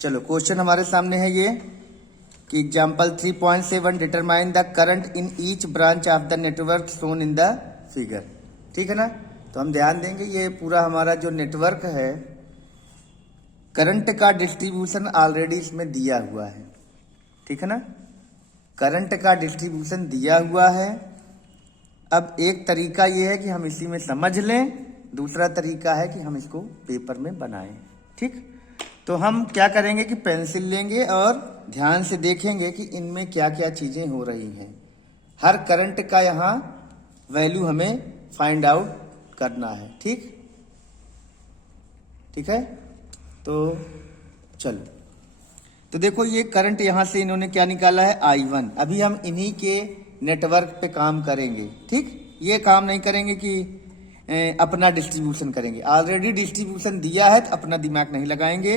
चलो क्वेश्चन हमारे सामने है ये कि example 3.7 determine the current in each branch of the network shown in the figure. ठीक है ना। तो हम ध्यान देंगे ये पूरा हमारा जो नेटवर्क है करंट का डिस्ट्रीब्यूशन ऑलरेडी इसमें दिया हुआ है। ठीक है ना। करंट का डिस्ट्रीब्यूशन दिया हुआ है। अब एक तरीका ये है कि हम इसी में समझ लें, दूसरा तरीका है कि हम इसको पेपर में बनाएं। ठीक। तो हम क्या करेंगे कि पेंसिल लेंगे और ध्यान से देखेंगे कि इनमें क्या क्या चीजें हो रही हैं। हर करंट का यहाँ वैल्यू हमें फाइंड आउट करना है। ठीक। ठीक है। तो चलो, तो देखो ये करंट यहां से इन्होंने क्या निकाला है I1। अभी हम इन्हीं के नेटवर्क पे काम करेंगे। ठीक। ये काम नहीं करेंगे कि अपना डिस्ट्रीब्यूशन करेंगे, ऑलरेडी डिस्ट्रीब्यूशन दिया है तो अपना दिमाग नहीं लगाएंगे।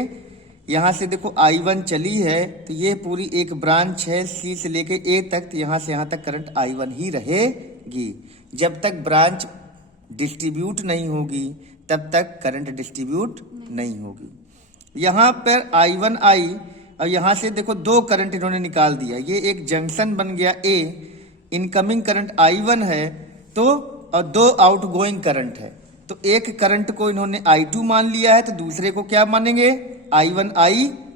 यहां से देखो I1 चली है तो ये पूरी एक ब्रांच है C से लेके A तक, तो यहां से यहां तक करंट I1 ही रहेगी। जब तक ब्रांच डिस्ट्रीब्यूट नहीं होगी तब तक करंट डिस्ट्रीब्यूट नहीं होगी। यहां पर I1 आई और यहां से देखो दो करंट इन्होंने निकाल दिया, ये एक जंक्शन बन गया A, इनकमिंग करंट I1 है तो और दो आउटगोइंग करंट है। तो एक करंट को इन्होंने I2 मान लिया है तो दूसरे को क्या मानेंगे I1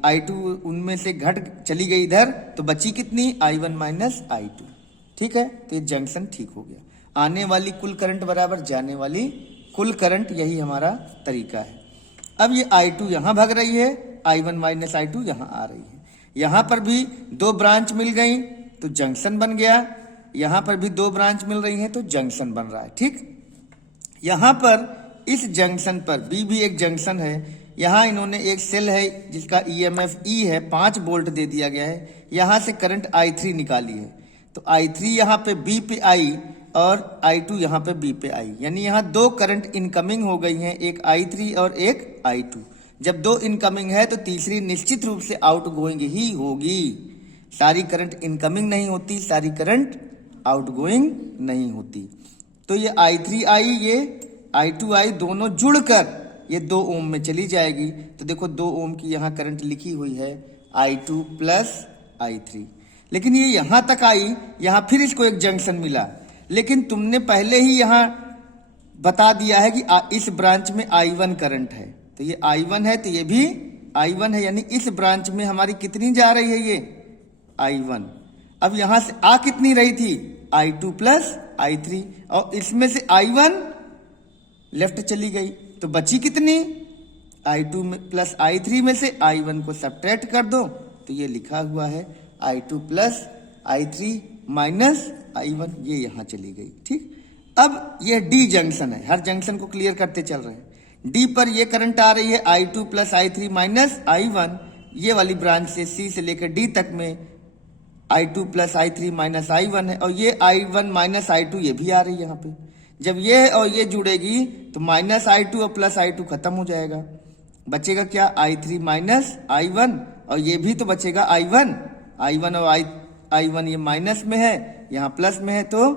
I2 उनमें से घट चली गई इधर तो बची कितनी I1 माइनस I2। ठीक है। तो ये जंक्शन ठीक हो गया। आने वाली कुल करंट बराबर जाने वाली कुल करंट, यही हमारा तरीका है। अब ये I2 यहां भाग रही है, I1 माइनस I2 यहां आ रही है। यहां पर भी दो ब्रांच मिल गई तो जंक्शन बन गया, यहां पर भी दो ब्रांच मिल रही है तो जंक्शन बन रहा है। ठीक। यहां पर इस जंक्शन पर भी एक जंक्शन है, यहां इन्होंने एक सेल है जिसका EMF E है, 5 वोल्ट दे दिया गया है। यहां से करंट I3 निकाली है तो I3 यहां पे B पे आई और I2 यहां पे B पे आई, यानी यहां दो करंट इनकमिंग हो गई हैं, एक I3 और एक I2। जब दो इनकमिंग है तो तीसरी निश्चित रूप से आउटगोइंग ही होगी। सारी करंट इनकमिंग नहीं होती, सारी करंट आउटगोइंग नहीं होती। तो ये I3 आई, ये I2 आई, दोनों जुड़कर ये 2 ओम में चली जाएगी। तो देखो 2 ओम की यहाँ करंट लिखी हुई है I2 प्लस I3। लेकिन ये यहां तक आई, यहां फिर इसको एक जंक्शन मिला, लेकिन तुमने पहले ही यहां बता दिया है कि इस ब्रांच में I1 करंट है, तो ये I1 है तो ये भी I1 है, यानी इस ब्रांच में हमारी कितनी जा रही है ये I1। अब यहां से आ कितनी रही थी I2 प्लस I3 और इसमें से I1 लेफ्ट चली गई तो बची कितनी I2 प्लस I3 में से I1 को सब्ट्रैक्ट कर दो तो ये लिखा हुआ है I2 plus I3 minus I1, ये यहां चली गई। ठीक। अब ये D जंक्शन है, हर जंक्शन को क्लियर करते चल रहे हैं। D पर ये करंट आ रही है I2 plus I3 minus I1, ये वाली ब्रांच से C से लेकर D तक में I2 plus I3 minus I1 है और ये I1 माइनस I2 ये भी आ रही है यहाँ पे। जब ये और ये जुड़ेगी तो माइनस I2 और प्लस I2 खत्म हो जाएगा, बचेगा क्या I3 माइनस I1 और ये भी तो बचेगा I1 और I1 ये माइनस में है, यहाँ प्लस में है तो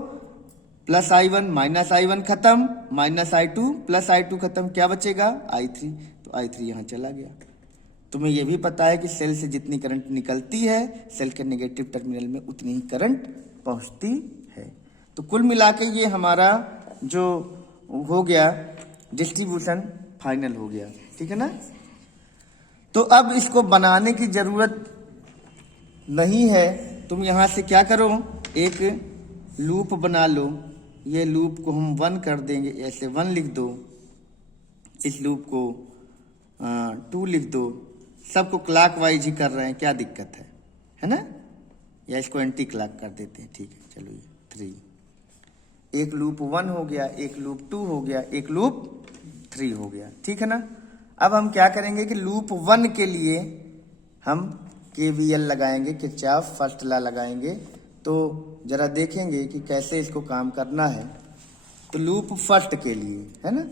प्लस I1 माइनस I1 खत्म, माइनस I2 प्लस I2 खत्म, क्या बचेगा I3। तो I3 यहाँ चला गया। तुम्हें यह भी पता है कि सेल से जितनी करंट निकलती है सेल के नेगेटिव टर्मिनल में उतनी ही करंट पहुंचती है। तो कुल मिला के ये हमारा जो हो गया डिस्ट्रीब्यूशन फाइनल हो गया। ठीक है ना। तो अब इसको बनाने की जरूरत नहीं है, तुम यहां से क्या करो, एक लूप बना लो। ये लूप को हम 1 कर देंगे, ऐसे 1 लिख दो, इस लूप को 2 लिख दो। सबको क्लॉकवाइज ही कर रहे हैं, क्या दिक्कत है ना। या इसको एंटी क्लॉक कर देते हैं। ठीक है। चलो ये 3, एक लूप 1 हो गया, एक लूप 2 हो गया, एक लूप 3 हो गया। ठीक है ना। अब हम क्या करेंगे कि लूप 1 के लिए हम KVL लगाएंगे, किरचॉफ फर्स्ट लॉ लगाएंगे। तो जरा देखेंगे कि कैसे इसको काम करना है। तो लूप फर्स्ट के लिए है ना,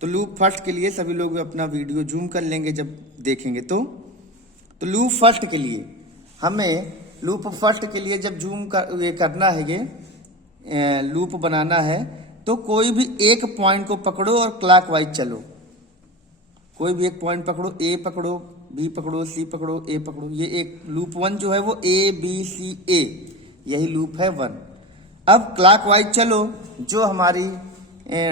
तो लूप फर्स्ट के लिए सभी लोग अपना वीडियो जूम कर लेंगे जब देखेंगे। तो लूप फर्स्ट के लिए हमें, लूप फर्स्ट के लिए जब जूम कर ये करना है, ये लूप बनाना है, तो कोई भी एक पॉइंट को पकड़ो और क्लॉकवाइज चलो। कोई भी एक पॉइंट पकड़ो, ए पकड़ो, बी पकड़ो, सी पकड़ो, ए पकड़ो, ये एक लूप 1 जो है वो ए बी सी ए, यही लूप है 1। अब क्लॉकवाइज चलो, जो हमारी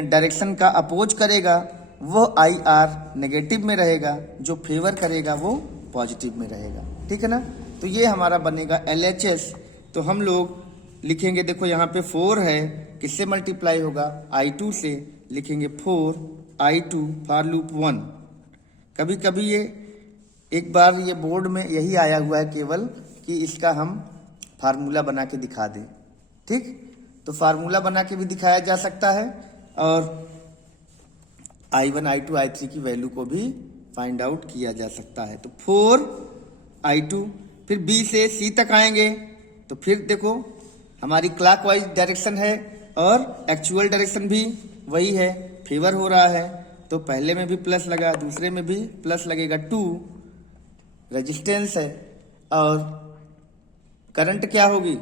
डायरेक्शन का अपोज करेगा वो आई आर नेगेटिव में रहेगा, जो फेवर करेगा वो पॉजिटिव में रहेगा, ठीक है ना। तो ये हमारा बनेगा LHS। तो हम लोग लिखेंगे, देखो यहाँ पे 4 है, किससे मल्टीप्लाई होगा, I2 से, लिखेंगे 4I2 फॉर लूप 1। कभी कभी ये एक बार ये बोर्ड में यही आया हुआ है केवल कि इसका हम फार्मूला बना के दिखा दें, ठीक। तो फार्मूला बना के भी दिखाया जा सकता है और I1 I2 I3 की वैल्यू को भी फाइंड आउट किया जा सकता है। तो 4I2, फिर B से C तक आएंगे तो फिर देखो हमारी क्लॉकवाइज डायरेक्शन है और एक्चुअल डायरेक्शन भी वही है, फेवर हो रहा है, तो पहले में भी प्लस लगा, दूसरे में भी प्लस लगेगा। 2 रेजिस्टेंस है और करंट क्या होगी,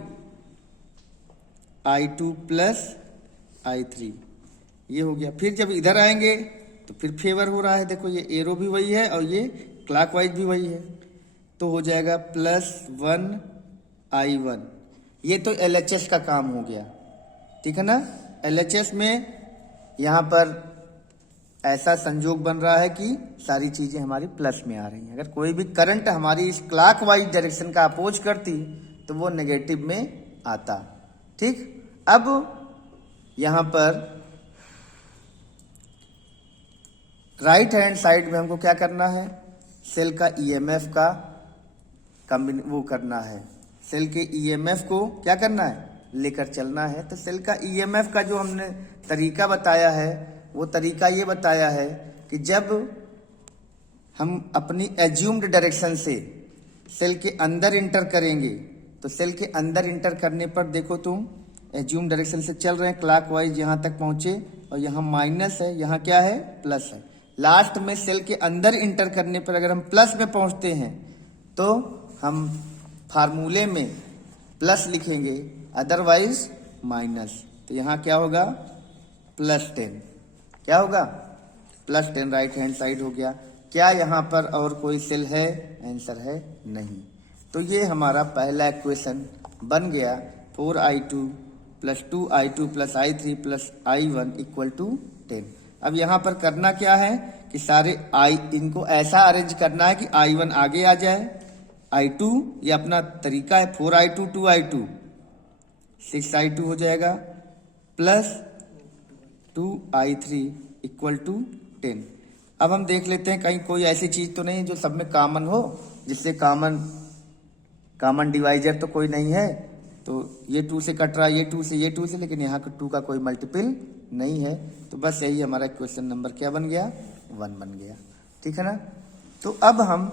I2 प्लस I3, ये हो गया। फिर जब इधर आएंगे तो फिर फेवर हो रहा है, देखो ये एरो भी वही है और ये क्लॉकवाइज भी वही है, तो हो जाएगा +1 I1। ये तो LHS का काम हो गया, ठीक है ना। LHS में यहाँ पर ऐसा संजोग बन रहा है कि सारी चीजें हमारी प्लस में आ रही हैं। अगर कोई भी करंट हमारी इस क्लॉकवाइज डायरेक्शन का अपोज करती तो वो नेगेटिव में आता, ठीक। अब यहाँ पर राइट हैंड साइड में हमको क्या करना है, सेल का EMF का वो करना है, सेल के EMF को क्या करना है, लेकर चलना है। तो सेल का EMF का जो हमने तरीका बताया है वो तरीका ये बताया है कि जब हम अपनी एज्यूम्ड डायरेक्शन से सेल के अंदर इंटर करेंगे तो सेल के अंदर इंटर करने पर देखो तुम एज्यूम डायरेक्शन से चल रहे हैं क्लॉकवाइज, यहाँ तक पहुंचे और यहाँ माइनस है, यहाँ क्या है, प्लस है। लास्ट में सेल के अंदर इंटर करने पर अगर हम प्लस में पहुंचते हैं तो हम फार्मूले में प्लस लिखेंगे, अदरवाइज माइनस। तो यहाँ क्या होगा, +10, क्या होगा, +10 राइट हैंड साइड हो गया। क्या यहाँ पर और कोई सेल है, आंसर है नहीं। तो ये हमारा पहला इक्वेशन बन गया, 4I2 + 2I2 + I3 + I1 = 10। अब यहाँ पर करना क्या है कि सारे इनको ऐसा अरेंज करना है कि I1 आगे आ जाए, I2 ये अपना तरीका है, 4I2 2I2 6I2 हो जाएगा प्लस 2I3 = 10। अब हम देख लेते हैं कहीं कोई ऐसी चीज तो नहीं जो सब में कॉमन हो, जिससे कॉमन डिवाइजर तो कोई नहीं है। तो ये 2 से कट रहा है, ये 2 से, ये 2 से, लेकिन यहाँ 2 का कोई मल्टीपल नहीं है। तो बस यही हमारा क्वेश्चन नंबर क्या बन गया, 1 बन गया, ठीक है ना। तो अब हम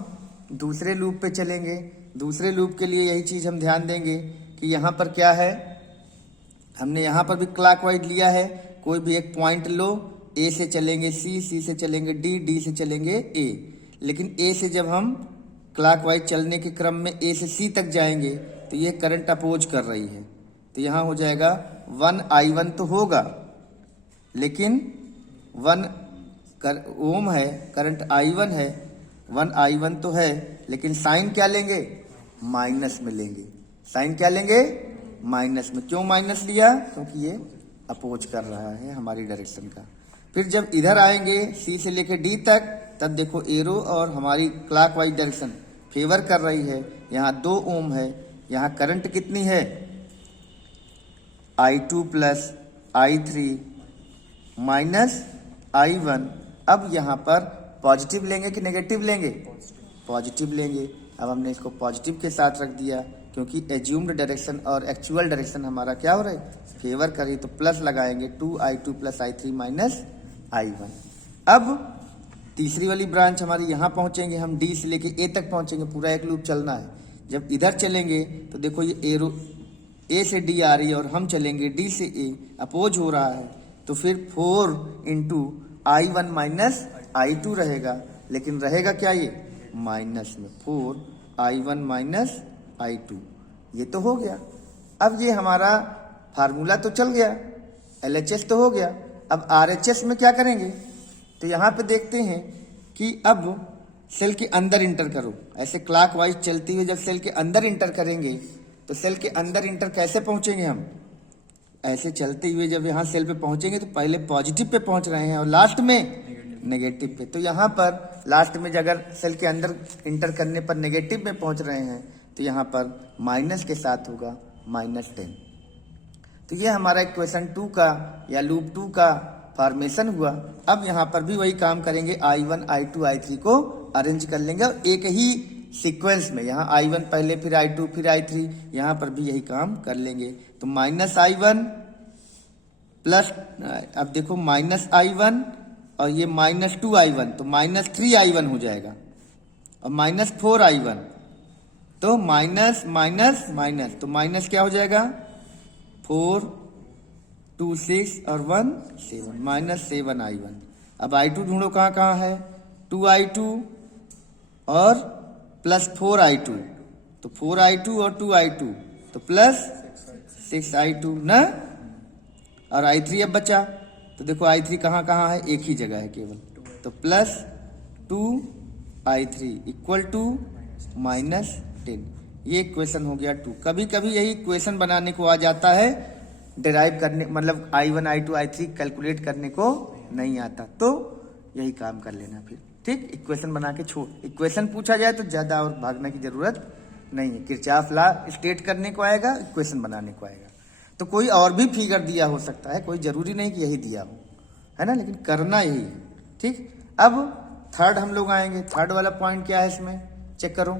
दूसरे लूप पे चलेंगे। दूसरे लूप के लिए यही चीज हम ध्यान देंगे कि यहाँ पर क्या है, हमने यहाँ पर भी क्लॉकवाइज लिया है। कोई भी एक पॉइंट लो, ए से चलेंगे सी, सी से चलेंगे डी, डी से चलेंगे ए। लेकिन ए से जब हम क्लॉकवाइज चलने के क्रम में ए से सी तक जाएंगे तो ये करंट अपोज कर रही है, तो यहाँ हो जाएगा 1I1 तो होगा, लेकिन 1 ओम है, करंट I1 है, 1I1 तो है, लेकिन साइन क्या लेंगे, माइनस में लेंगे। साइन क्या लेंगे, माइनस में। क्यों माइनस लिया, क्योंकि ये अपोज कर रहा है हमारी डायरेक्शन का। फिर जब इधर आएंगे सी से लेकर डी तक, तब देखो एरो और हमारी क्लॉकवाइज डायरेक्शन फेवर कर रही है। यहाँ 2 ओम है, यहाँ करंट कितनी है, I2 + I3 - I1। अब यहाँ पर पॉजिटिव लेंगे कि नेगेटिव लेंगे, पॉजिटिव लेंगे। अब हमने इसको पॉजिटिव के साथ रख दिया क्योंकि एज्यूम्ड डायरेक्शन और एक्चुअल डायरेक्शन हमारा क्या हो रहा है, फेवर करी, तो प्लस लगाएंगे 2I2 + I3 - I1। अब तीसरी वाली ब्रांच हमारी यहाँ पहुंचेंगे हम, डी से लेके ए तक पहुंचेंगे, पूरा एक लूप चलना है। जब इधर चलेंगे तो देखो ये एरो ए से डी आ रही है और हम चलेंगे डी से ए, अपोज हो रहा है, तो फिर 4 × I1 - I2 रहेगा, लेकिन रहेगा क्या, ये माइनस में, 4I1 - I2। ये तो हो गया। अब ये हमारा फार्मूला तो चल गया, LHS तो हो गया। अब RHS में क्या करेंगे, तो यहाँ पे देखते हैं कि अब सेल के अंदर इंटर करो। ऐसे क्लॉकवाइज चलती हुई जब सेल के अंदर इंटर करेंगे तो सेल के अंदर इंटर कैसे पहुंचेंगे हम? ऐसे चलते हुए जब यहाँ सेल पे पहुंचेंगे तो पहले पॉजिटिव पे पहुंच रहे हैं और लास्ट में नेगेटिव पे। तो यहाँ पर लास्ट में अगर सेल के अंदर इंटर करने पर नेगेटिव में पहुंच रहे हैं तो यहाँ पर माइनस के साथ होगा -10। तो ये हमारा इक्वेशन 2 का या लूप 2 का फॉर्मेशन हुआ। अब यहाँ पर भी वही काम करेंगे, I1 I2 I3 को अरेंज कर लेंगे और एक ही सीक्वेंस में, यहाँ I1 पहले फिर I2 फिर I3, यहाँ पर भी यही काम कर लेंगे। तो -I1 प्लस, अब देखो -I1 और ये -2I1 तो -3I1 हो जाएगा और -4I1 तो माइनस माइनस माइनस, तो माइनस क्या हो जाएगा 4 2 6 और 1 7 -7I1। अब I2 ढूंढो कहाँ कहाँ है, 2I2 और +4I2 तो 4I2 और 2I2 तो +6I2 ना। और I3 अब बचा तो देखो I3 कहाँ कहाँ है, एक ही जगह है केवल, तो +2I3 इक्वल टू -10। ये इक्वेशन हो गया 2। कभी कभी यही इक्वेशन बनाने को आ जाता है, डिराइव करने मतलब I1 I2 I3 कैलकुलेट करने को नहीं आता, तो यही काम कर लेना फिर, ठीक। इक्वेशन बना के छोड़, इक्वेशन पूछा जाए तो ज्यादा और भागने की जरूरत नहीं है। किरचॉफ लॉ स्टेट करने को आएगा, इक्वेशन बनाने को आएगा। तो कोई और भी फिगर दिया हो सकता है, कोई जरूरी नहीं कि यही दिया हो, है ना, लेकिन करना यही है, ठीक। अब थर्ड हम लोग आएंगे। थर्ड वाला पॉइंट क्या है इसमें, चेक करो।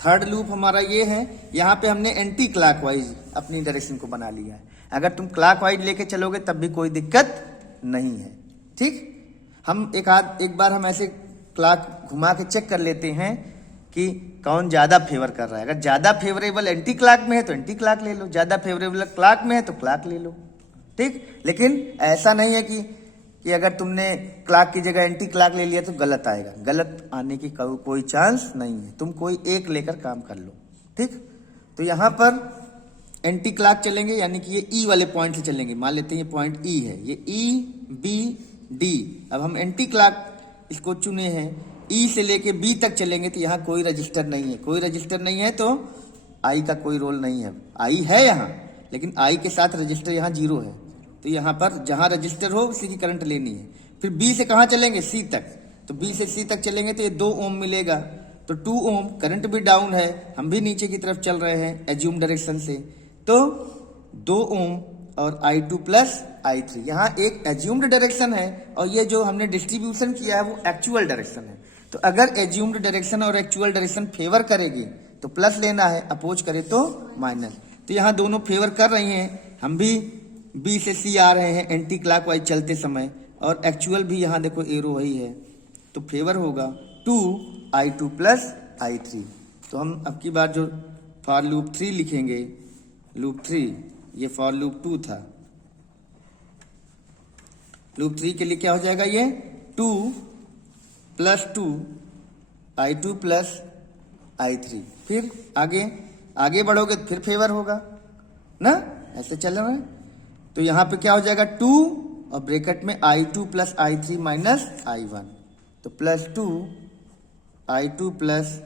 थर्ड लूप हमारा ये है, यहाँ पे हमने एंटी क्लॉकवाइज अपनी डायरेक्शन को बना लिया है। अगर तुम क्लॉकवाइज लेके चलोगे तब भी कोई दिक्कत नहीं है, ठीक। हम एक बार हम ऐसे क्लॉक घुमा के चेक कर लेते हैं कि कौन ज्यादा फेवर कर रहा है। अगर ज्यादा फेवरेबल एंटी क्लॉक में है तो एंटी क्लॉक ले लो, ज्यादा फेवरेबल क्लॉक में है तो क्लॉक ले लो, ठीक। लेकिन ऐसा नहीं है कि अगर तुमने क्लॉक की जगह एंटी क्लॉक ले लिया तो गलत आएगा, गलत आने की कोई चांस नहीं है। तुम कोई एक लेकर काम कर लो, ठीक। तो यहाँ पर एंटी क्लॉक चलेंगे, यानी कि ये ई वाले पॉइंट से चलेंगे। मान लेते हैं ये पॉइंट ई है, ये ई बी डी। अब हम एंटी क्लॉक इसको चुने हैं, ई से लेके बी तक चलेंगे तो यहाँ कोई रजिस्टर नहीं है। कोई रजिस्टर नहीं है तो आई का कोई रोल नहीं है। आई है यहाँ, लेकिन आई के साथ रजिस्टर यहाँ 0 है, तो यहाँ पर जहां रजिस्टर हो उसी की करंट लेनी है। फिर बी से कहां चलेंगे, सी तक, तो बी से सी तक चलेंगे तो ये 2 ओम मिलेगा, तो 2 ओम। करंट भी डाउन है, हम भी नीचे की तरफ चल रहे हैं एज्यूम डायरेक्शन से, तो 2 ओम और I2 प्लस I3। यहाँ एक एज्यूम्ड डायरेक्शन है और ये जो हमने डिस्ट्रीब्यूशन किया है वो एक्चुअल डायरेक्शन है। तो अगर एज्यूम्ड डायरेक्शन और एक्चुअल डायरेक्शन फेवर करेगी तो प्लस लेना है, अपोज करे तो माइनस। तो यहाँ दोनों फेवर कर रही हैं, हम भी बी से सी आ रहे हैं एंटी क्लॉकवाइज चलते समय, और एक्चुअल भी यहाँ देखो एरो वही है, तो फेवर होगा 2I2 प्लस I3। तो हम अब की बार जो फॉर लूप 3 लिखेंगे, लूप 3, ये फॉर लूप 2 था, लूप 3 के लिए क्या हो जाएगा, ये 2 + 2 I2 प्लस I3। फिर आगे बढ़ोगे तो फिर फेवर होगा ना, ऐसे चल रहे हैं। तो यहाँ पे क्या हो जाएगा 2 और ब्रैकेट में I2 plus I3 minus I1, तो +2 I2 plus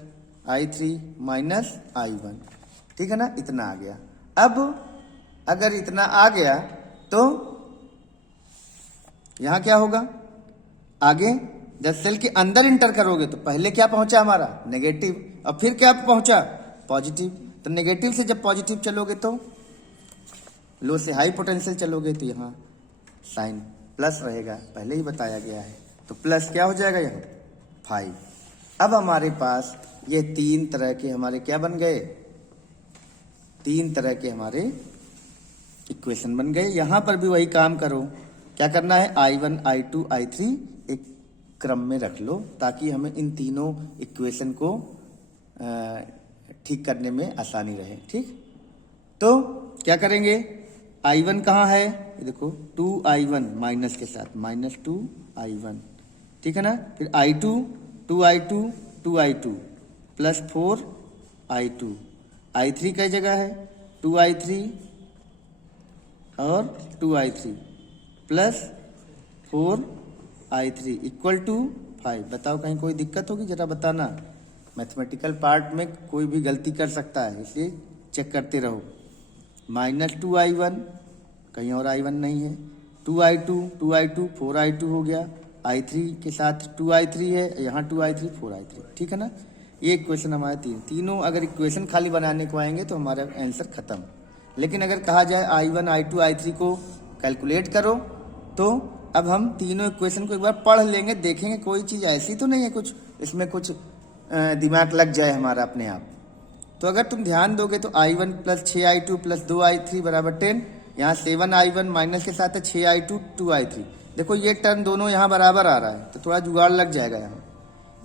I3 minus I1, ठीक है ना, इतना आ गया। अब अगर इतना आ गया तो यहाँ क्या होगा, आगे जब सेल के अंदर इंटर करोगे तो पहले क्या पहुंचा हमारा नेगेटिव, और फिर क्या पहुंचा पॉजिटिव। तो नेगेटिव से जब पॉजिटिव चलोगे तो लो से हाई पोटेंशियल चलोगे तो यहाँ साइन प्लस रहेगा, पहले ही बताया गया है। तो प्लस क्या हो जाएगा यहाँ 5। अब हमारे पास ये 3 तरह के हमारे क्या बन गए, 3 तरह के हमारे इक्वेशन बन गए। यहाँ पर भी वही काम करो, क्या करना है, I1 I2 I3 एक क्रम में रख लो ताकि हमें इन तीनों इक्वेशन को ठीक करने में आसानी रहे, ठीक। तो क्या करेंगे, I1 कहाँ है, ये देखो 2I1 माइनस के साथ -2I1, ठीक है ना। फिर I2 2I2 2I2 plus 4I2, I3 कई जगह है 2I3 और 2I3 plus 4I3 equal to 5। बताओ कहीं कोई दिक्कत होगी, जरा बताना। मैथमेटिकल पार्ट में कोई भी गलती कर सकता है, इसलिए चेक करते रहो। -2i1, कहीं और i1 नहीं है। 2i2, 4i2 हो गया। i3 के साथ 2i3 है, यहाँ 2i3, 4i3, ठीक है ना। ये इक्वेशन हमारे तीनों अगर इक्वेशन खाली बनाने को आएंगे तो हमारा आंसर खत्म। लेकिन अगर कहा जाए i1, i2, i3 को कैलकुलेट करो, तो अब हम तीनों इक्वेशन को एक बार पढ़ लेंगे, देखेंगे कोई चीज़ ऐसी तो नहीं है कुछ इसमें कुछ दिमाग लग जाए हमारा अपने आप। तो अगर तुम ध्यान दोगे तो i1 plus 6i2 plus 2i3 बराबर 10। यहाँ 7i1 माइनस के साथ है 6i2 2i3। देखो ये टर्म दोनों यहाँ बराबर आ रहा है, तो थोड़ा जुगाड़ लग जाएगा। यहाँ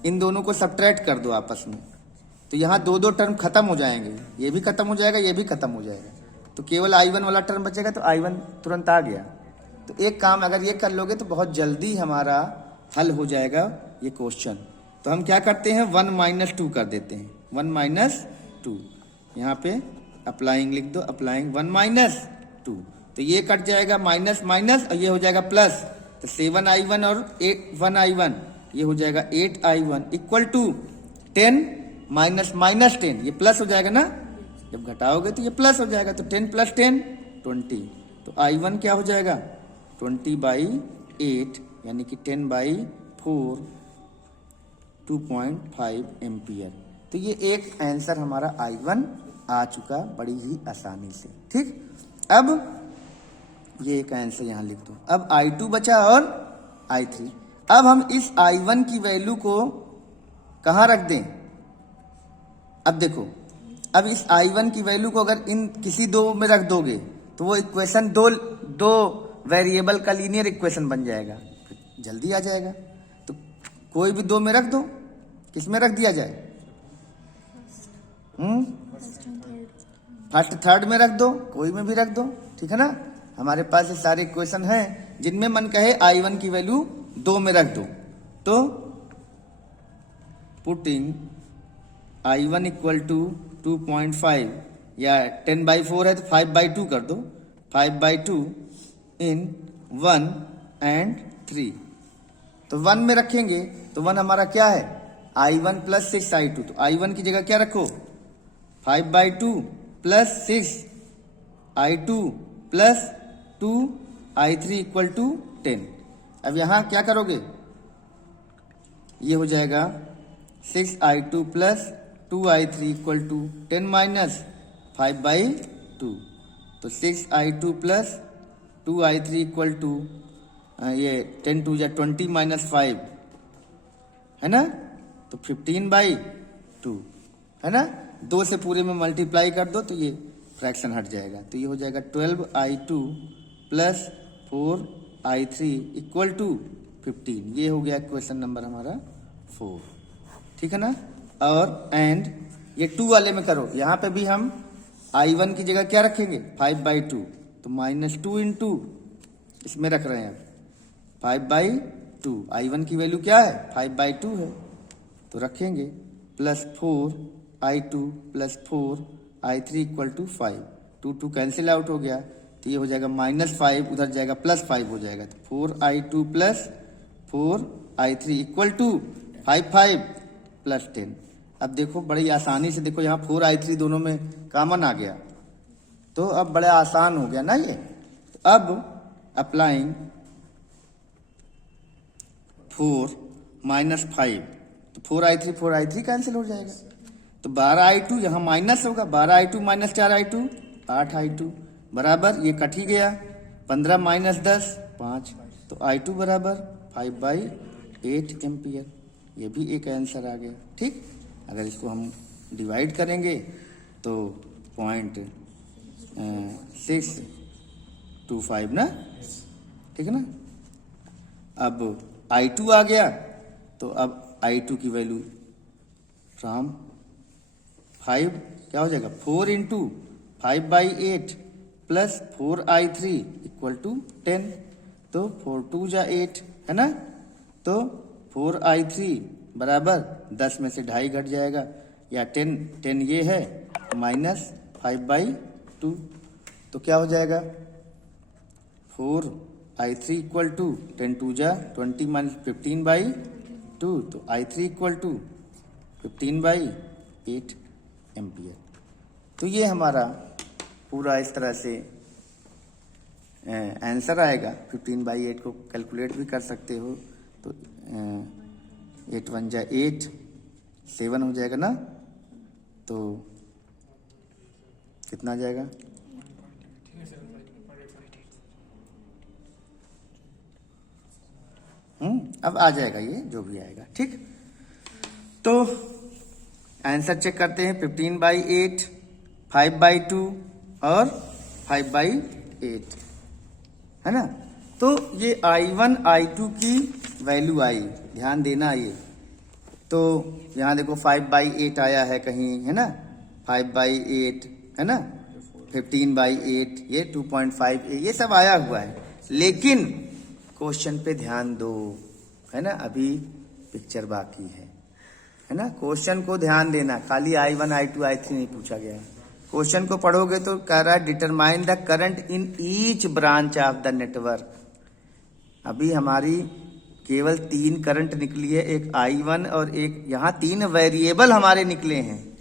इन दोनों को सब्ट्रैक्ट कर दो आपस में, तो यहाँ दो टर्म खत्म हो जाएंगे, ये भी खत्म हो जाएगा, ये भी खत्म हो जाएगा, तो केवल i1 वाला टर्म बचेगा। तो i1 तुरंत आ गया। तो एक काम अगर ये कर लोगे तो बहुत जल्दी हमारा हल हो जाएगा ये क्वेश्चन। तो हम क्या करते हैं, 1 - 2 कर देते हैं। 1 - 2 यहाँ पे अप्लाइंग लिख दो, अप्लाइंग 1 - 2। तो ये कट जाएगा माइनस माइनस और ये हो जाएगा प्लस। तो 7i1 और 1i1 ये हो जाएगा 8i1 इक्वल टू 10 माइनस 10, ये प्लस हो जाएगा ना, जब घटाओगे तो ये प्लस हो जाएगा। तो 10 + 10 20। तो i1 क्या हो जाएगा 20/8 यानी कि 10/4 2.5 एम्पियर। तो ये एक आंसर हमारा i1 आ चुका बड़ी ही आसानी से। ठीक, अब ये एक आंसर यहाँ लिख दो। अब i2 बचा और i3। अब हम इस i1 की वैल्यू को कहाँ रख दें। अब देखो, अब इस i1 की वैल्यू को अगर इन किसी दो में रख दोगे तो वो इक्वेशन दो वेरिएबल का लीनियर इक्वेशन बन जाएगा, जल्दी आ जाएगा। तो कोई भी दो में रख दो, किस में रख दिया जाए, फर्स्ट थर्ड में रख दो, कोई में भी रख दो, ठीक है ना। हमारे पास ये सारे इक्वेशन हैं जिनमें मन कहे i1 की वैल्यू 2 में रख दो। तो पुटिंग i1 इक्वल टू 2.5 या 10/4 है तो 5/2 कर दो। 5/2 इन 1 and 3। तो 1 में रखेंगे तो 1 हमारा क्या है i1 + 6i2। तो i1 की जगह क्या रखो 5/2 + 6i2 + 2i3 इक्वल टू 10। अब यहाँ क्या करोगे, ये हो जाएगा 6i2 + 2i3 इक्वल टू 10 - 5/2। तो 6i2 + 2i3 इक्वल टू ये 10 2 = 20 - 5 है ना, तो 15/2 है ना। 2 से पूरे में मल्टीप्लाई कर दो तो ये फ्रैक्शन हट जाएगा। तो ये हो जाएगा 12i2 + 4i3 इक्वल टू 15। ये हो गया क्वेश्चन नंबर हमारा 4, ठीक है ना। और एंड ये 2 वाले में करो, यहाँ पे भी हम i1 की जगह क्या रखेंगे 5/2। तो -2 × इसमें रख रहे हैं अब 5/2। i1 की वैल्यू क्या है 5/2 है, तो रखेंगे +4i2 + 4i3 equal to 5। 2 cancel out हो गया, तो ये हो जाएगा -5, उधर जाएगा +5 हो जाएगा। तो 4i2 + 4i3 इक्वल टू 5 + 10। अब देखो बड़ी आसानी से, देखो यहाँ 4i3 दोनों में कॉमन आ गया, तो अब बड़ा आसान हो गया ना ये। अब अप्लाइंग 4 - 5, तो 4i3 कैंसिल हो जाएगा। तो 12i2 यहाँ माइनस होगा, 12i2 - 4i2 8i2 बराबर, ये कट ही गया, 15 - 10 5। तो i2 बराबर 5/8 एम्पियर। ये भी एक आंसर आ गया। ठीक, अगर इसको हम डिवाइड करेंगे तो 0.625 ना, ठीक है ना। अब i2 आ गया, तो अब i2 की वैल्यू फ्रॉम 5 क्या हो जाएगा 4 × 5/8 + 4i3 इक्वल टू 10। तो 4 2 = 8 है ना। तो 4i3 बराबर 10 में से 2.5 घट जाएगा, या 10 ये है -5/2। तो क्या हो जाएगा 4i3 इक्वल टू 10 2 = 20 - 15/2 2, तो I3 इक्वल टू 15/8 एम्पियर। तो ये हमारा पूरा इस तरह से आंसर आएगा। 15/8 को कैलकुलेट भी कर सकते हो, तो 8 1 जा 8, 7 हो जाएगा ना, तो कितना आ जाएगा? अब आ जाएगा ये जो भी आएगा, ठीक। तो आंसर चेक करते हैं। 15/8, 5/2 और 5/8 है ना। तो ये I1 I2 की वैल्यू आई, ध्यान देना ये। तो यहाँ देखो 5/8 आया है कहीं, है ना, 5/8 है ना, 15/8, ये 2.5 ये सब आया हुआ है। लेकिन क्वेश्चन पे ध्यान दो, है ना, अभी पिक्चर बाकी है ना। क्वेश्चन को ध्यान देना, खाली I1 I2 I3 नहीं पूछा गया है। क्वेश्चन को पढ़ोगे तो कह रहा है determine the current in each branch of the network. अभी हमारी केवल 3 करंट निकली है, एक I1 और एक यहाँ 3 वेरिएबल हमारे निकले हैं।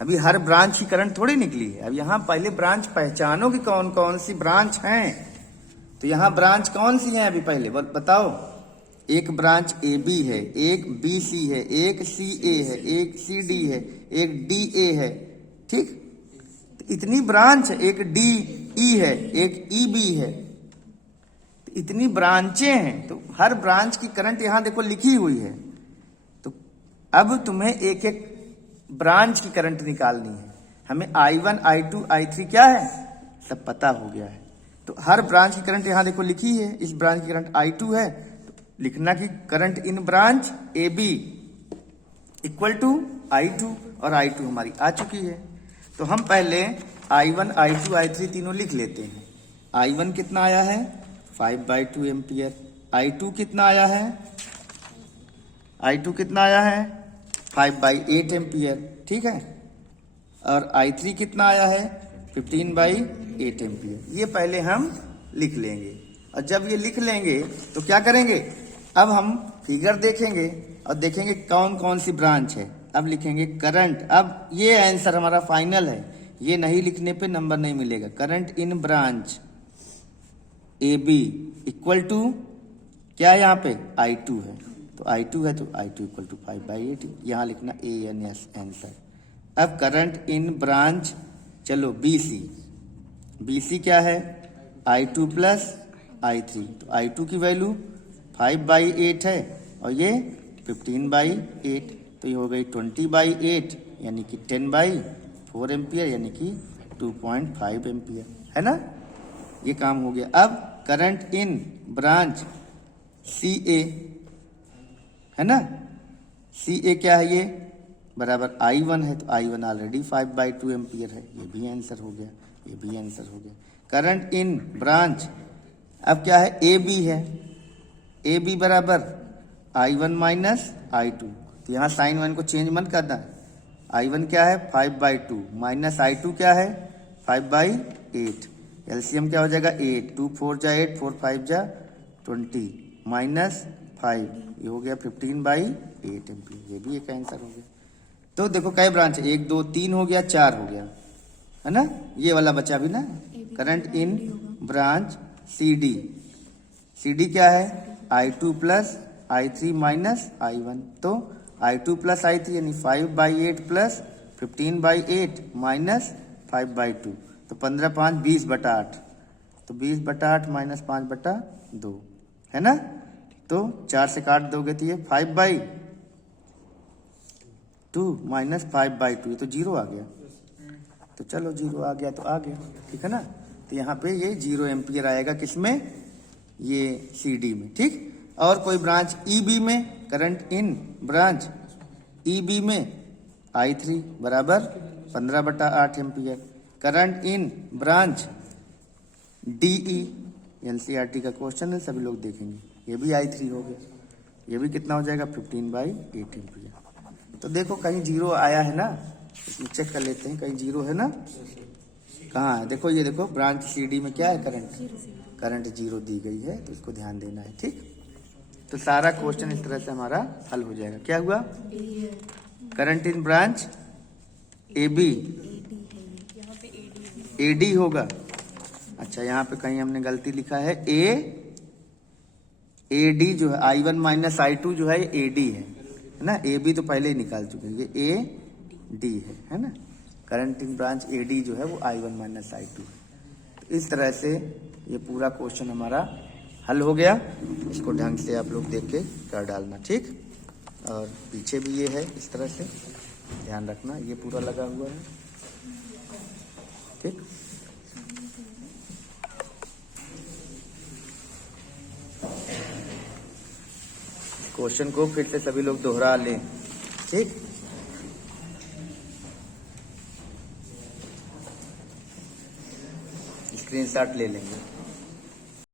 अभी हर ब्रांच की करंट थोड़ी निकली है। अब यहाँ पहले ब्रांच पहचानो कि कौन कौन सी ब्रांच हैं। तो यहाँ ब्रांच कौन सी है अभी पहले बताओ। एक ब्रांच AB है, एक BC है, एक CA है, एक CD है, एक DA है, ठीक। तो इतनी ब्रांच है, एक DE है, एक EB है, तो इतनी ब्रांचें हैं। तो हर ब्रांच की करंट यहाँ देखो लिखी हुई है। तो अब तुम्हें एक एक ब्रांच की करंट निकालनी है। हमें I1 I2 I3 क्या है सब पता हो गया है। तो हर ब्रांच की करंट यहाँ देखो लिखी है। इस ब्रांच की करंट I2 है, तो लिखना कि current in branch AB equal to I2, और I2 हमारी आ चुकी है। तो हम पहले I1 I2 I3 तीनों लिख लेते हैं। I1 कितना आया है 5/2 एम्पियर, I2 कितना आया है, I2 कितना आया है 5/8 एम्पियर, ठीक है। और I3 कितना आया है 15/8 एम्पियर। ये पहले हम लिख लेंगे, और जब ये लिख लेंगे तो क्या करेंगे, अब हम फिगर देखेंगे और देखेंगे कौन कौन सी ब्रांच है। अब लिखेंगे करंट। अब ये आंसर हमारा फाइनल है, ये नहीं लिखने पे नंबर नहीं मिलेगा। Current in branch AB equal to क्या है यहाँ पे I2 है, तो I2 है, तो I2 इक्वल टू 5/8, यहाँ लिखना ANS आंसर। अब करंट इन ब्रांच चलो BC क्या है I2 प्लस I3, तो I2 की वैल्यू 5/8 है, और ये 15/8, तो ये हो गई 20/8 यानी कि 10/4 एम्पियर, यानी कि 2.5 एम्पियर, है ना। ये काम हो गया। अब करंट इन ब्रांच CA है ना, CA क्या है, ये बराबर I1 है, तो I1 ऑलरेडी 5/2 एम्पियर है, ये भी आंसर हो गया, ये भी आंसर हो गया। करंट इन ब्रांच अब क्या है AB है, AB बराबर I1 माइनस I2, तो यहाँ साइन 1 को चेंज मत करना। I1 क्या है 5/2 माइनस I2 क्या है 5/8, एलसीएम क्या हो जाएगा 8, 2 4 जा 8, 4 5 जा 20 माइनस 5, ये हो गया 15/8 एम्पियर, ये भी एक आंसर हो गया। तो देखो कई ब्रांच है, 1 2 3 हो गया, 4 हो गया, है ना। ये वाला बचा भी ना, करंट इन ब्रांच CD क्या है I2 plus I3 minus I1, तो I2 प्लस I3 यानी 5/8 प्लस 15/8 माइनस 5/2, तो 15 5 20/8, तो 20/8 माइनस 5/2 है ना। तो 4 से काट दोगे तो ये 5/2 माइनस 5/2, ये तो 0 आ गया। तो चलो 0 आ गया तो आ गया, ठीक है ना। तो यहाँ पे ये 0 एम्पियर आएगा, किसमें, ये CD में, ठीक। और कोई ब्रांच EB में, करंट इन ब्रांच EB में I3 बराबर 15/8 ampere, current in branch DE, NCERT का क्वेश्चन है, सभी लोग देखेंगे, ये भी I3 हो गया, ये भी कितना हो जाएगा 15/8 एम्पियर। तो देखो कहीं 0 आया है ना, इसमें चेक कर लेते हैं, कहीं 0 है ना, कहाँ है, देखो ये देखो ब्रांच CD में क्या है, करंट 0 दी गई है, तो इसको ध्यान देना है, ठीक। तो सारा क्वेश्चन इस तरह से हमारा हल हो जाएगा। क्या हुआ? Current in branch A B, A D होगा। अच्छा, यहाँ पे कहीं हमने गलती लिखा है, ए डी जो है I1 माइनस I2 जो है ए डी है ना। ए बी तो पहले ही निकाल चुके हैं, ये ए डी है ना। Current in branch A D जो है वो I1 माइनस I2 है। तो इस तरह से ये पूरा क्वेश्चन हमारा हल हो गया। इसको ढंग से आप लोग देख के कर डालना, ठीक। और पीछे भी ये है, इस तरह से ध्यान रखना, ये पूरा लगा हुआ है, ठीक। क्वेश्चन को फिर से सभी लोग दोहरा लें, ठीक। स्क्रीनशॉट ले लेंगे।